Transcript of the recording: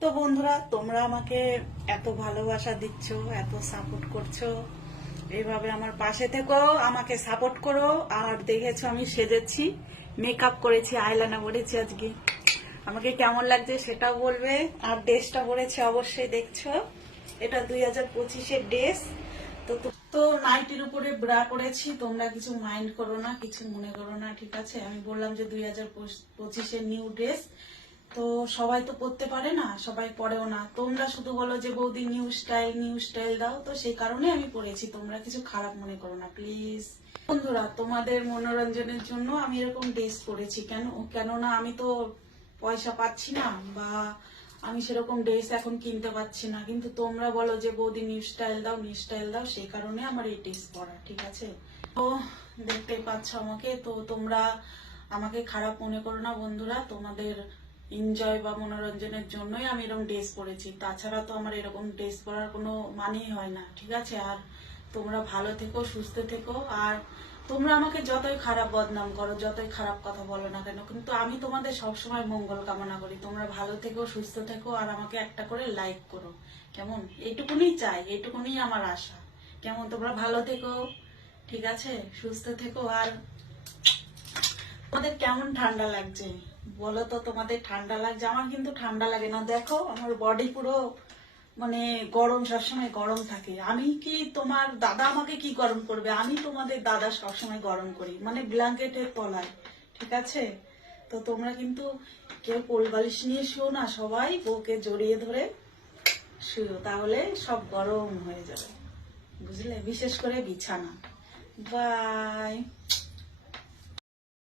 তো বন্ধুরা, তোমরা আমাকে এত ভালোবাসা দিচ্ছ, এত সাপোর্ট করছো, এইভাবে আমার পাশে থেকো, আমাকে সাপোর্ট করো। আর দেখেছো আমি সেজেছি, মেকআপ করেছি, আইলাইনার পরেছি আজকে। আমাকে কেমন লাগছে সেটাও বলবে। আর ড্রেসটা পরেছি অবশ্যই দেখছো, এটা 2025-এর ড্রেস। তো তো নাইটির উপরে ব্রা করেছি, তোমরা কিছু মাইন্ড করো না, কিছু মনে করো না, ঠিক আছে? আমি বললাম যে 2025-এর নিউ ড্রেস, তো সবাই তো পড়তে পারে না, সবাই পড়েও না। তোমরা শুধু বলো যে বৌদি নিউ স্টাইল দাও, তো সেই কারণে আমি পড়েছি, তোমরা কিছু খারাপ মনে করো না প্লিজ। বন্ধুরা, তোমাদের মনোরঞ্জনের জন্য আমি এরকম ড্রেস পরেছি। কেননা আমি তো পয়সা পাচ্ছি না, বা আমি সেরকম ড্রেস এখন কিনতে পাচ্ছি না, কিন্তু তোমরা বলো যে বৌদি নিউ স্টাইল দাও, সেই কারণে আমার এই ড্রেস পরা, ঠিক আছে? তো দেখতেই পাচ্ছ আমাকে, তো তোমরা আমাকে খারাপ মনে করো না বন্ধুরা। তোমাদের এনজয় বা মনোরঞ্জনের জন্যই আমি এরকম ড্রেস পরেছি, তাছাড়া তো আমার এরকম ড্রেস পরার কোনো মানেই হয় না, ঠিক আছে? আর তোমরা ভালো থেকো, সুস্থ থেকো। আর তোমরা আমাকে যতই খারাপ বদনাম করো, যতই খারাপ কথা বলো না কেন, কিন্তু আমি তোমাদের সবসময় মঙ্গল কামনা করি। তোমরা ভালো থেকো, সুস্থ থেকো, আর আমাকে একটা করে লাইক করো, কেমন? এইটুকুনি চাই, এইটুকুনি আমার আশা, কেমন? তোমরা ভালো থেকো, ঠিক আছে? সুস্থ থেকো। আর তোমাদের কেমন ঠান্ডা লাগছে বলো তো? তোমাদের ঠান্ডা লাগছে? আমার কিন্তু ঠান্ডা লাগে না, দেখো আমার বডি পুরো মানে গরম, সবসময় গরম থাকে। আমি কি তোমার দাদা আমাকে কি গরম করবে? আমি তোমাদের দাদা সবসময় গরম করি, মানে ব্ল্যাঙ্কেটের তলায়, ঠিক আছে? তো তোমরা কিন্তু কেউ কোল বালিশ নিয়ে শুও না, সবাই বউকে জড়িয়ে ধরে শুও, তাহলে সব গরম হয়ে যাবে, বুঝলে? বিশেষ করে বিছানা। বাই।